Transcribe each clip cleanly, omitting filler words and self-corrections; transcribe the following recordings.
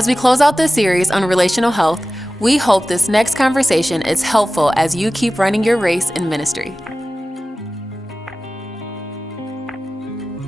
As we close out this series on relational health, we hope this next conversation is helpful as you keep running your race in ministry.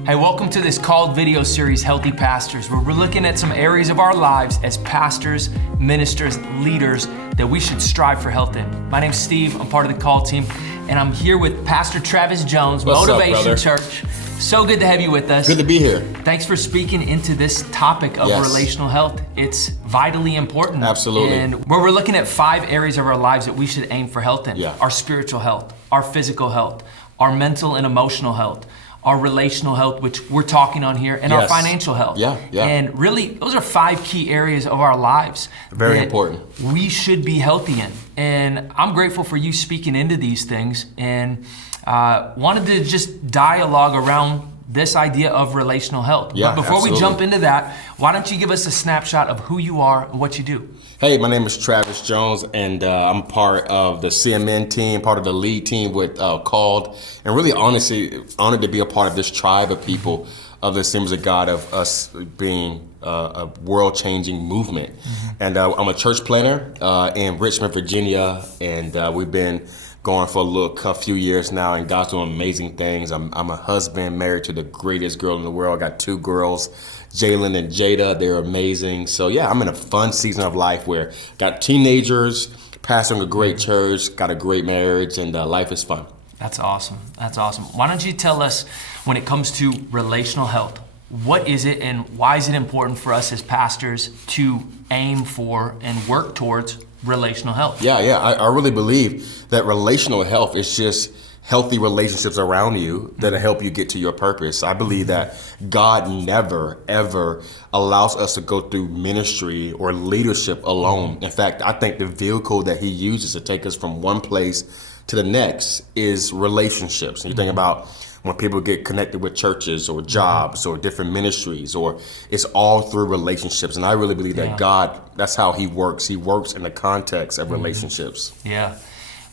Hey, welcome to this called video series, Healthy Pastors, where we're looking at some areas of our lives as pastors, ministers, leaders that we should strive for health in. My name's Steve, I'm part of the call team, and I'm here with Pastor Travis Jones, What's Motivation up, Church. So good to have you with us. Good to be here. Thanks for speaking into this topic of relational health. It's vitally important. Absolutely. And where we're looking at 5 areas of our lives that we should aim for health in. Yeah. Our spiritual health, our physical health, our mental and emotional health, our relational health, which we're talking on here, and our financial health. Yeah. And really, those are 5 key areas of our lives. Very important. We should be healthy in. And I'm grateful for you speaking into these things, and wanted to just dialogue around this idea of relational health. Yeah, but before absolutely. we jump into that, why don't you give us a snapshot of who you are and what you do? Hey, my name is Travis Jones, and I'm part of the CMN team, part of the lead team with Called, and really honestly honored to be a part of this tribe of people of the Assemblies of God, of us being a world-changing movement. Mm-hmm. And I'm a church planner in Richmond, Virginia, and we've been going for a few years now, and God's doing amazing things. I'm a husband, married to the greatest girl in the world. I got 2 girls, Jalen and Jada. They're amazing. So yeah, I'm in a fun season of life where got teenagers, pastoring a great church, got a great marriage, and life is fun. That's awesome. That's awesome. Why don't you tell us, when it comes to relational health, what is it and why is it important for us as pastors to aim for and work towards relational health? Yeah, I really believe that relational health is just healthy relationships around you that'll help you get to your purpose. I believe that God never, ever allows us to go through ministry or leadership alone. In fact, I think the vehicle that he uses to take us from one place to the next is relationships. And you think about when people get connected with churches or jobs or different ministries, or it's all through relationships. And I really believe that God, that's how he works. He works in the context of relationships. Yeah.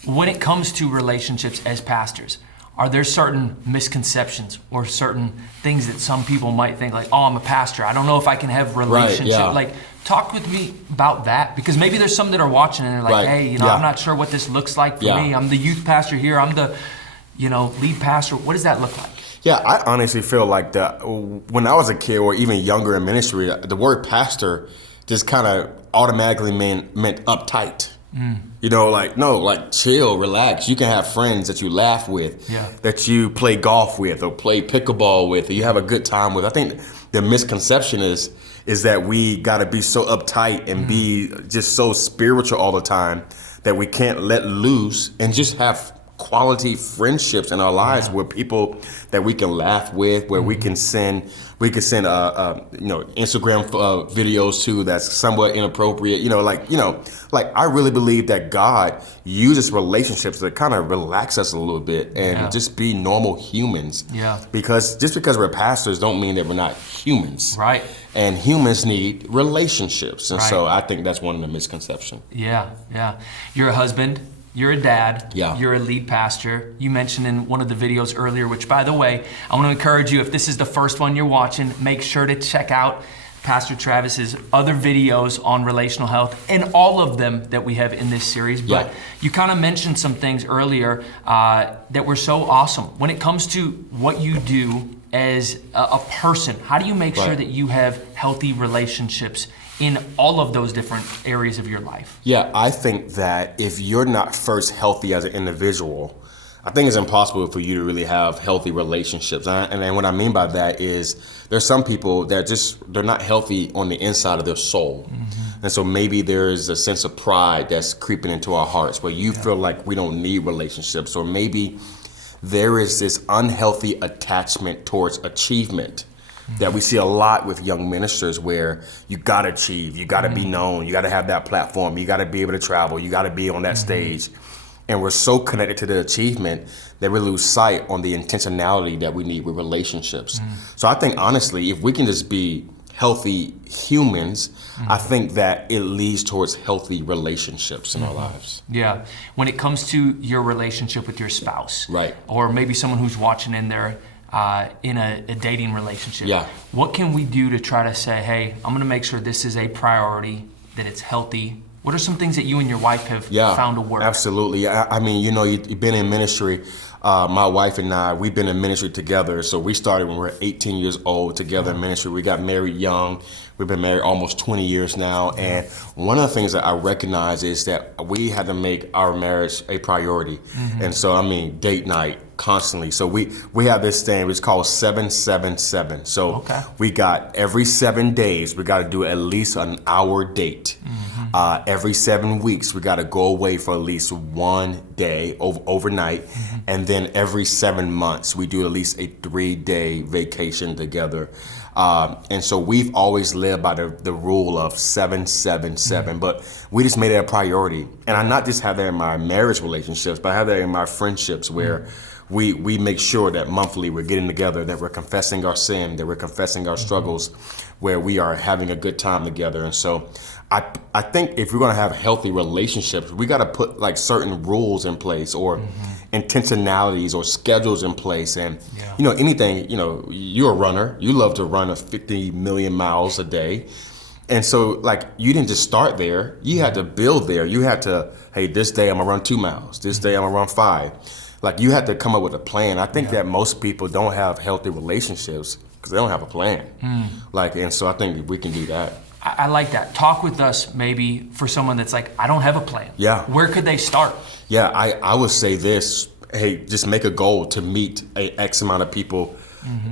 When it comes to relationships as pastors, are there certain misconceptions or certain things that some people might think like, oh, I'm a pastor, I don't know if I can have relationship. Right, yeah. Like, talk with me about that, because maybe there's some that are watching and they're like, hey, I'm not sure what this looks like for me. I'm the youth pastor here. I'm the lead pastor. What does that look like? Yeah, I honestly feel like that when I was a kid or even younger in ministry, the word pastor just kind of automatically meant uptight. Like chill, relax. You can have friends that you laugh with, that you play golf with or play pickleball with, or you have a good time with. I think the misconception is that we got to be so uptight and be just so spiritual all the time that we can't let loose and just have quality friendships in our lives with people that we can laugh with, where we can send Instagram videos to that's somewhat inappropriate. I really believe that God uses relationships to kind of relax us a little bit and just be normal humans. Yeah. Because just because we're pastors don't mean that we're not humans. Right. And humans need relationships. And so I think that's one of the misconceptions. Yeah. You're a husband. You're a dad. Yeah. You're a lead pastor. You mentioned in one of the videos earlier, which, by the way, I want to encourage you, if this is the first one you're watching, make sure to check out Pastor Travis's other videos on relational health, and all of them that we have in this series. But you kind of mentioned some things earlier that were so awesome. When it comes to what you do as a person, how do you make sure that you have healthy relationships in all of those different areas of your life? Yeah, I think that if you're not first healthy as an individual, I think it's impossible for you to really have healthy relationships. And what I mean by that is there's some people that they're not healthy on the inside of their soul. Mm-hmm. And so maybe there's a sense of pride that's creeping into our hearts where you feel like we don't need relationships, or maybe there is this unhealthy attachment towards achievement that we see a lot with young ministers, where you gotta achieve, you gotta be known, you gotta have that platform, you gotta be able to travel, you gotta be on that stage. And we're so connected to the achievement that we lose sight on the intentionality that we need with relationships. So I think honestly, if we can just be healthy humans, I think that it leads towards healthy relationships in our lives. Yeah, when it comes to your relationship with your spouse, right, or maybe someone who's watching in there, in a dating relationship. Yeah. What can we do to try to say, hey, I'm going to make sure this is a priority, that it's healthy? What are some things that you and your wife have found to work? Absolutely. I mean, you know, you've been in ministry. My wife and I, we've been in ministry together. So we started when we were 18 years old together in ministry. We got married young. We've been married almost 20 years now. And one of the things that I recognize is that we had to make our marriage a priority. And so, I mean, date night constantly. So we have this thing, it's called 777. So we got every 7 days, we got to do at least an hour date. Every 7 weeks, we got to go away for at least 1 day overnight. And then every 7 months, we do at least a 3-day vacation together. And so we've always lived by the rule of 777, but we just made it a priority. And I not just have that in my marriage relationships, but I have that in my friendships where we make sure that monthly we're getting together, that we're confessing our sin, that we're confessing our struggles, where we are having a good time together. And so I think if we're going to have healthy relationships, we got to put like certain rules in place or intentionalities or schedules in place. And, you know, anything, you know, you're a runner, you love to run 50 million miles a day. And so like, you didn't just start there, you had to build there. You had to, hey, this day I'm gonna run 2 miles. This day I'm gonna run 5. Like you had to come up with a plan. I think that most people don't have healthy relationships because they don't have a plan. Like, and so I think we can do that. I like that. Talk with us maybe for someone that's like, I don't have a plan. Yeah. Where could they start? Yeah, I would say this, hey, just make a goal to meet a X amount of people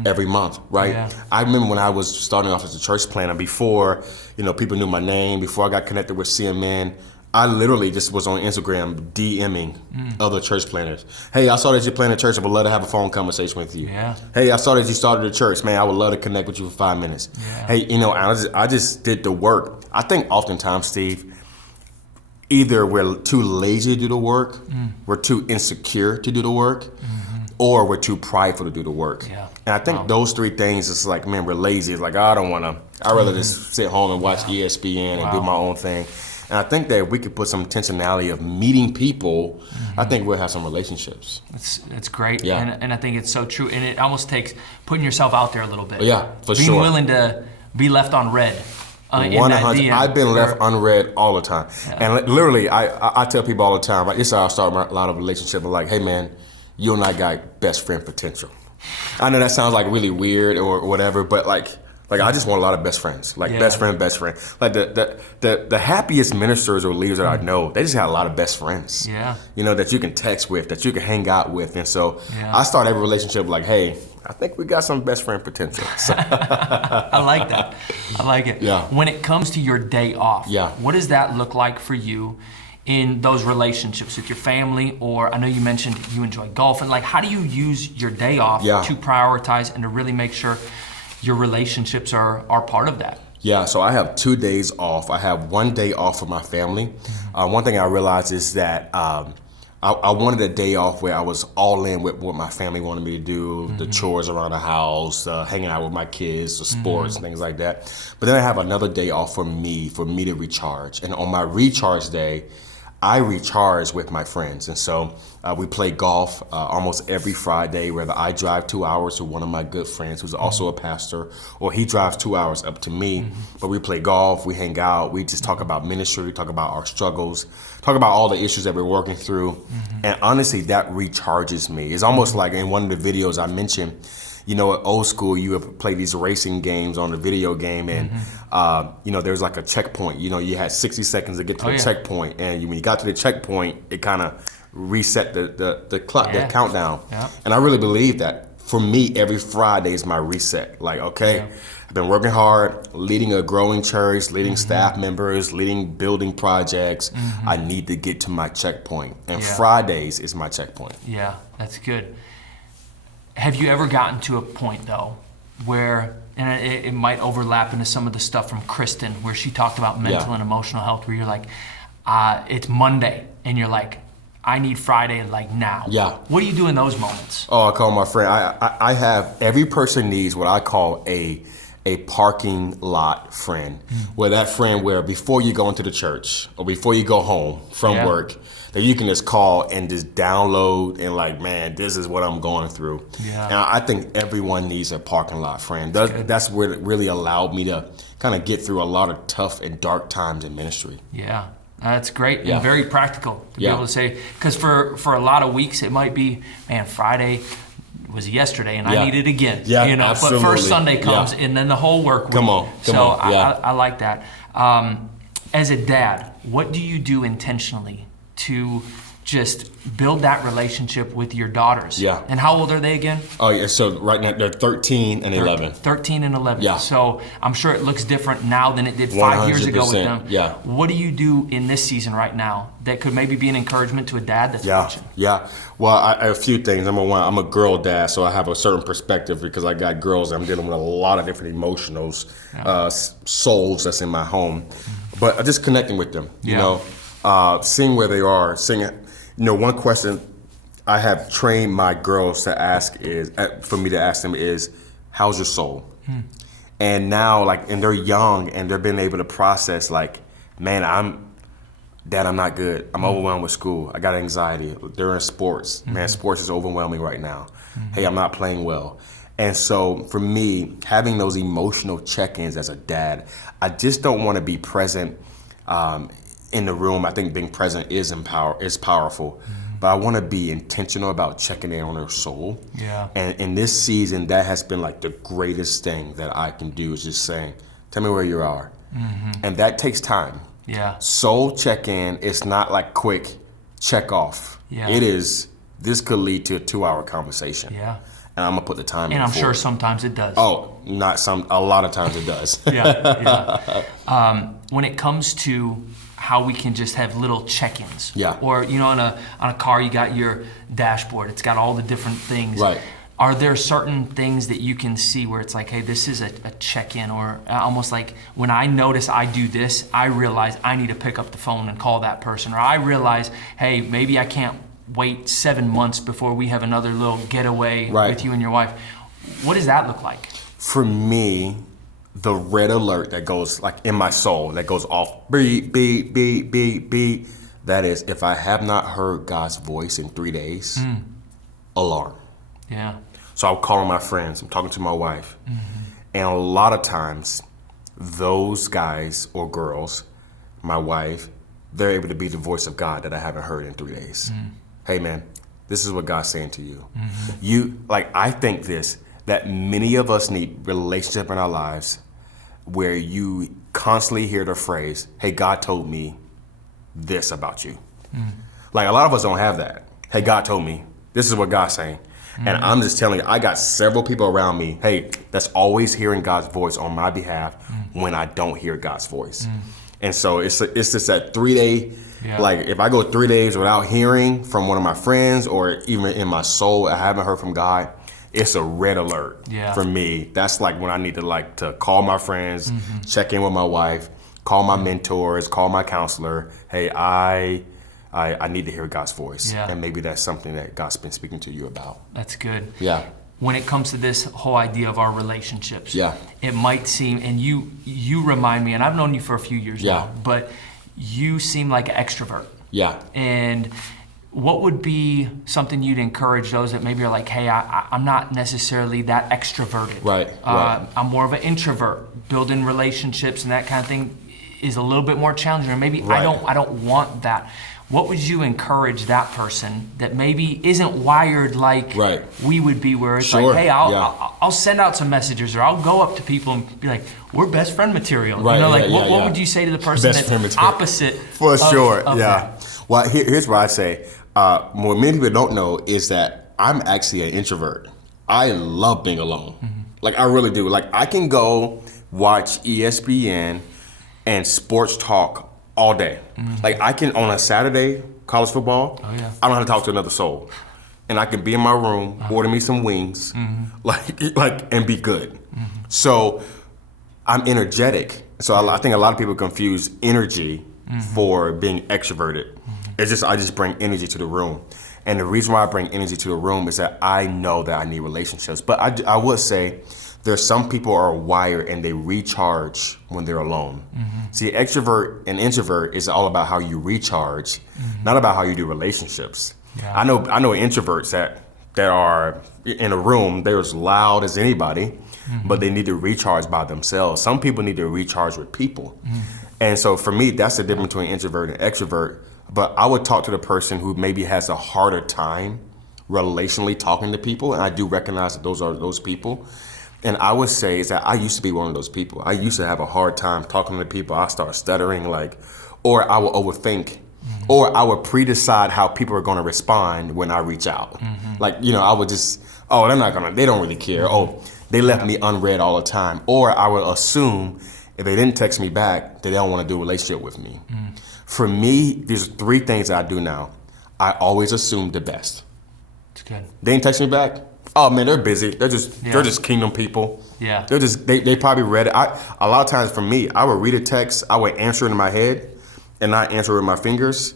every month, right? Yeah. I remember when I was starting off as a church planner, before, you know, people knew my name, before I got connected with CMN, I literally just was on Instagram DMing other church planners. Hey, I saw that you plan a church. I would love to have a phone conversation with you. Yeah. Hey, I saw that you started a church. Man, I would love to connect with you for 5 minutes. Yeah. Hey, you know, I just did the work. I think oftentimes, Steve, either we're too lazy to do the work, we're too insecure to do the work, or we're too prideful to do the work. Yeah. And I think those three things, it's like, man, we're lazy. It's like, I don't want to, I'd rather just sit home and watch ESPN and do my own thing. And I think that if we could put some intentionality of meeting people, I think we'll have some relationships. It's great. Yeah. And I think it's so true. And it almost takes putting yourself out there a little bit. Yeah, for Being sure. willing to be left on red. 100. I've been left unread all the time. Yeah. And literally, I tell people all the time, like, this is how I start a lot of relationships. I'm like, hey man, you and I got best friend potential. I know that sounds like really weird or whatever, but like I just want a lot of best friends, like best friend. Like the happiest ministers or leaders that I know, they just have a lot of best friends. Yeah. You know, that you can text with, that you can hang out with. And so Yeah. I start every relationship like, hey, I think we got some best friend potential. So, I like that. I like it. Yeah. When it comes to your day off, Yeah. what does that look like for you in those relationships with your family? Or I know you mentioned you enjoy golf, and like, how do you use your day off to prioritize and to really make sure your relationships are part of that? Yeah, so I have 2 days off. I have 1 day off for my family. One thing I realized is that I wanted a day off where I was all in with what my family wanted me to do, the chores around the house, hanging out with my kids, the sports, things like that. But then I have another day off for me to recharge. And on my recharge day, I recharge with my friends. And so we play golf almost every Friday, whether I drive 2 hours to one of my good friends who's also a pastor, or he drives 2 hours up to me. But we play golf, we hang out, we just talk about ministry, we talk about our struggles, talk about all the issues that we're working through. And honestly, that recharges me. It's almost like in one of the videos I mentioned, you know, at old school, you would play these racing games on the video game, and you know, there's like a checkpoint. You know, you had 60 seconds to get to the checkpoint, and when you got to the checkpoint, it kind of reset the clock, the countdown. Yeah. And I really believe that for me, every Friday is my reset. Like, okay, I've been working hard, leading a growing church, leading staff members, leading building projects. I need to get to my checkpoint, and Fridays is my checkpoint. Yeah, that's good. Have you ever gotten to a point though where, and it might overlap into some of the stuff from Kristen, where she talked about mental and emotional health, where you're like, it's Monday, and you're like, I need Friday like now. Yeah. What do you do in those moments? Oh, I call my friend. I have, every person needs what I call a parking lot friend. Where that friend, where before you go into the church or before you go home from work, If you can just call and just download and like, man, this is what I'm going through. Yeah. And I think everyone needs a parking lot friend. That's where it really allowed me to kind of get through a lot of tough and dark times in ministry. Yeah. That's great Yeah. and very practical to be Yeah. able to say, because for a lot of weeks it might be, man, Friday was yesterday and I Yeah. need it again. Yeah, you know, absolutely. But first Sunday comes Yeah. and then the whole work week. Come on. Yeah. I like that. As a dad, what do you do intentionally to just build that relationship with your daughters? Yeah. And how old are they again? Oh yeah, so right now they're 13 and 11. 13 and 11. Yeah. So I'm sure it looks different now than it did 5 years ago with 100%, them. yeah. What do you do in this season right now that could maybe be an encouragement to a dad that's watching? Yeah. Well, a few things. Number one, I'm a girl dad, so I have a certain perspective because I got girls. I'm dealing with a lot of different emotionals, souls that's in my home. But just connecting with them, you know, seeing where they are, one question I have trained my girls to ask for me to ask them is, how's your soul? And now, and they're young and they're being able to process, man, Dad, I'm not good. I'm overwhelmed with school. I got anxiety. They're in sports. Man, sports is overwhelming right now. Hey, I'm not playing well. And so for me, having those emotional check-ins as a dad, I just don't want to be present in the room. I think being present is powerful, but I want to be intentional about checking in on their soul. Yeah. And in this season, that has been the greatest thing that I can do is just saying, tell me where you are. And that takes time. Yeah. Soul check-in is not quick check off. Yeah. It is, this could lead to a 2-hour conversation. Yeah. And I'm gonna put the time in. And I'm for sure it. sometimes it does. Oh, a lot of times it does. Yeah. When it comes to how we can just have little check-ins. Yeah. Or, on a car, you got your dashboard. It's got all the different things. Right. Are there certain things that you can see where it's hey, this is a check-in, or almost when I notice I do this, I realize I need to pick up the phone and call that person, or I realize, hey, maybe I can't wait 7 months before we have another little getaway with you and your wife. What does that look like? For me, the red alert that goes in my soul, that goes off, beep, beep, beep, beep, beep, that is, if I have not heard God's voice in 3 days, alarm. Yeah. So I'm calling my friends, I'm talking to my wife. And a lot of times, those guys or girls, my wife, they're able to be the voice of God that I haven't heard in 3 days. Hey man, this is what God's saying to you. I think that many of us need relationship in our lives where you constantly hear the phrase, hey, God told me this about you. A lot of us don't have that. Hey, God told me, this is what God's saying. And I'm just telling you, I got several people around me, hey, that's always hearing God's voice on my behalf when I don't hear God's voice. And so it's just that 3 day, if I go 3 days without hearing from one of my friends or even in my soul, I haven't heard from God, it's a red alert for me. That's when I need to call my friends, check in with my wife, call my mentors, call my counselor. Hey, I need to hear God's voice. And maybe that's something that God's been speaking to you about. That's good. Yeah. When it comes to this whole idea of our relationships, Yeah. it might seem, and you remind me, and I've known you for a few years now, but you seem like an extrovert. Yeah. And what would be something you'd encourage those that maybe are hey, I'm not necessarily that extroverted. Right. I'm more of an introvert. Building relationships and that kind of thing is a little bit more challenging, or maybe I don't want that. What would you encourage that person that maybe isn't wired like we would be, where it's hey, I'll send out some messages, or I'll go up to people and be we're best friend material. Right. What would you say to the person that's opposite? For sure, of that? Well, here's what I say. What many people don't know is that I'm actually an introvert. I love being alone. I really do. I can go watch ESPN and sports talk all day. I can, on a Saturday, college football, I don't have to talk to another soul. And I can be in my room, order me some wings, and be good. So I'm energetic. So I think a lot of people confuse energy for being extroverted. It's just, I just bring energy to the room. And the reason why I bring energy to the room is that I know that I need relationships. But I would say There's some people are wired and they recharge when they're alone. See, extrovert and introvert is all about how you recharge, not about how you do relationships. Yeah. I know introverts that are in a room, they're as loud as anybody, but they need to recharge by themselves. Some people need to recharge with people. And so for me, that's the difference between introvert and extrovert. But I would talk to the person who maybe has a harder time relationally talking to people, and I do recognize that those are those people. And I would say is that I used to be one of those people. I used to have a hard time talking to people. I start stuttering, or I would overthink, or I would pre-decide how people are going to respond when I reach out. I would just, they don't really care. Oh, they left me unread all the time. Or I would assume if they didn't text me back, they don't want to do a relationship with me. For me, there's 3 things that I do now. I always assume the best. It's good. They didn't text me back. Oh man, they're busy. They're just kingdom people. Yeah. They probably read it. A lot of times for me, I would read a text, I would answer it in my head, and not answer it with my fingers.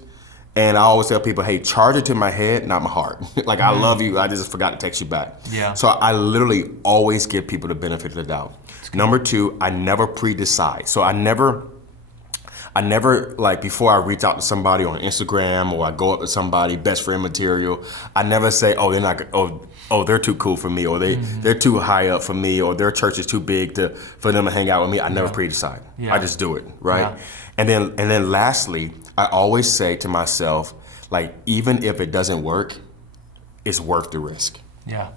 And I always tell people, hey, charge it to my head, not my heart. I love you, I just forgot to text you back. Yeah. So I literally always give people the benefit of the doubt. Number 2, I never pre-decide. So I never before I reach out to somebody on Instagram or I go up to somebody, best friend material, I never say, they're too cool for me, or they're too high up for me, or their church is too big for them to hang out with me. I never pre-decide. Yeah. I just do it, right? Yeah. And then lastly, I always say to myself, even if it doesn't work, it's worth the risk. Yeah.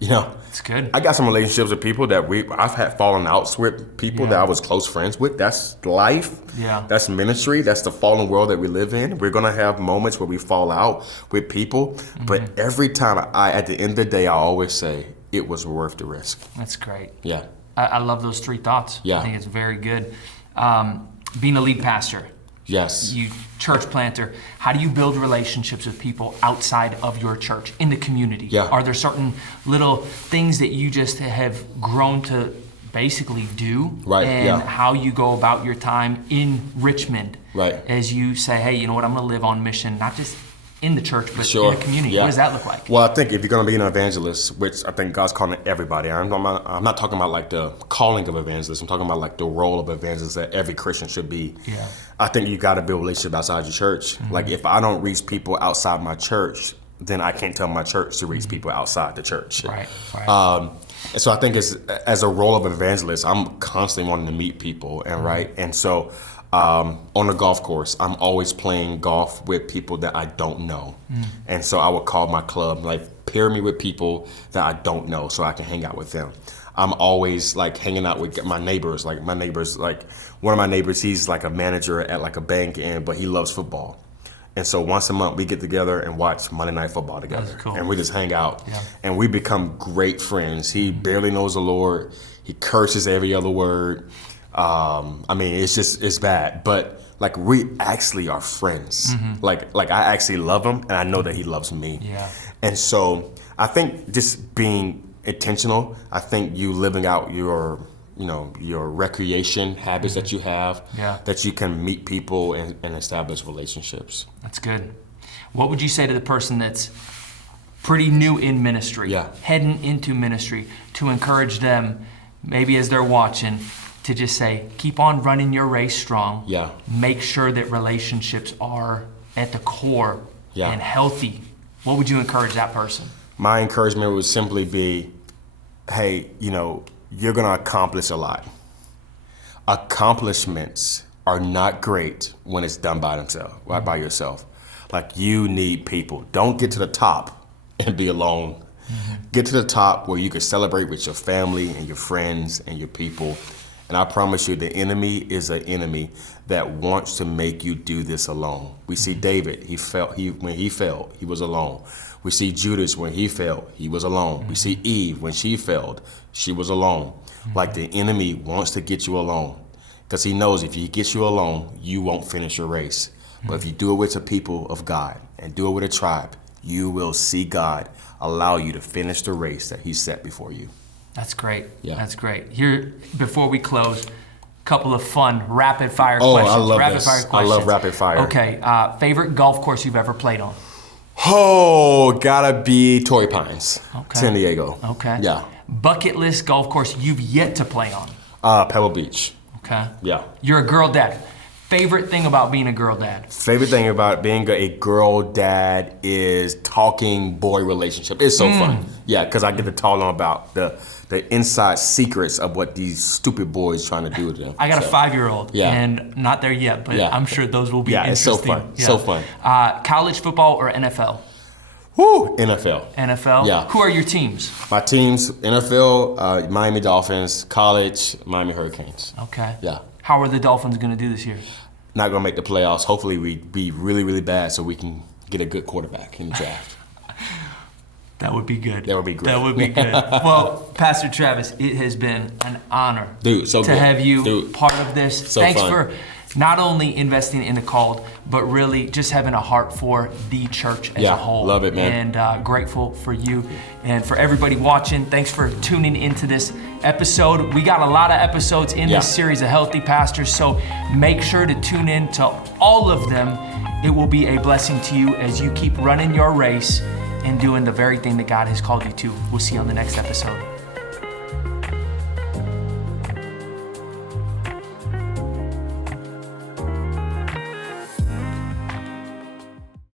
It's good. I got some relationships with people that I've had fallen outs with people that I was close friends with. That's life. Yeah. That's ministry. That's the fallen world that we live in. We're gonna have moments where we fall out with people, but every time at the end of the day, I always say it was worth the risk. That's great. Yeah. I love those 3 thoughts. Yeah. I think it's very good. Being a lead pastor. Yes. You church planter, how do you build relationships with people outside of your church, in the community? Yeah. Are there certain little things that you just have grown to basically do? Right, and yeah. how you go about your time in Richmond? Right. As you say, hey, you know what, I'm going to live on mission, not just in the church, but Sure. in the community. Yeah. What does that look like? Well, I think if you're going to be an evangelist, which I think God's calling everybody, I'm not talking about the calling of evangelist. I'm talking about the role of evangelist that every Christian should be. Yeah. I think you got to build a relationship outside your church. If I don't reach people outside my church, then I can't tell my church to reach people outside the church. Right. And so I think as a role of evangelist, I'm constantly wanting to meet people, and so on the golf course, I'm always playing golf with people that I don't know. And so I would call my club, pair me with people that I don't know so I can hang out with them. I'm always hanging out with my neighbors. One of my neighbors, he's a manager at a bank, but he loves football. And so once a month we get together and watch Monday Night Football together. That's cool. And we just hang out. Yeah. And we become great friends. He barely knows the Lord. He curses every other word. It's bad, but we actually are friends. I actually love him, and I know that he loves me. Yeah. And so I think just being intentional. I think you living out your recreation habits that you have, that you can meet people and establish relationships. That's good. What would you say to the person that's pretty new in ministry, heading into ministry, to encourage them, maybe as they're watching, to just say, keep on running your race strong. Yeah. Make sure that relationships are at the core and healthy. What would you encourage that person? My encouragement would simply be, hey, you're going to accomplish a lot. Accomplishments are not great when it's done by yourself. You need people. Don't get to the top and be alone. Get to the top where you can celebrate with your family and your friends and your people. And I promise you, the enemy is an enemy that wants to make you do this alone. We see David, when he fell, he was alone. We see Judas, when he fell, he was alone. We see Eve, when she failed, she was alone. The enemy wants to get you alone, because he knows if he gets you alone, you won't finish your race. But if you do it with the people of God and do it with a tribe, you will see God allow you to finish the race that he set before you. That's great. Yeah. That's great. Here, before we close, a couple of fun rapid fire questions. I love rapid this. Fire I questions. love rapid fire. Okay. Favorite golf course you've ever played on? Oh, gotta be Torrey Pines, Okay. San Diego. Okay. Yeah. bucket list golf course you've yet to play on? Pebble Beach. Okay. Yeah. You're a girl dad. Favorite thing about being a girl dad? Favorite thing about being a girl dad is talking boy relationship. It's so fun. Yeah, because I get to talk to them about the inside secrets of what these stupid boys trying to do to them. I got a 5-year-old, Yeah. and not there yet, but Yeah. I'm sure those will be Yeah, it's interesting. so fun. So fun. College football or NFL? Woo! NFL. NFL? Yeah. Who are your teams? My teams, NFL, Miami Dolphins, college, Miami Hurricanes. Okay. Yeah. How are the Dolphins going to do this year? Not gonna make the playoffs. Hopefully we be really, really bad so we can get a good quarterback in the draft. That would be good. That would be great. That would be good. Well, Pastor Travis, it has been an honor so to good. have you Dude, part of this. so Thanks fun. for not only investing in the called, but really just having a heart for the church as Yeah, a whole. love it, man. And grateful for you and for everybody watching. Thanks for tuning into this episode. We got a lot of episodes in this series of Healthy Pastors, so make sure to tune in to all of them. It will be a blessing to you as you keep running your race and doing the very thing that God has called you to. We'll see you on the next episode.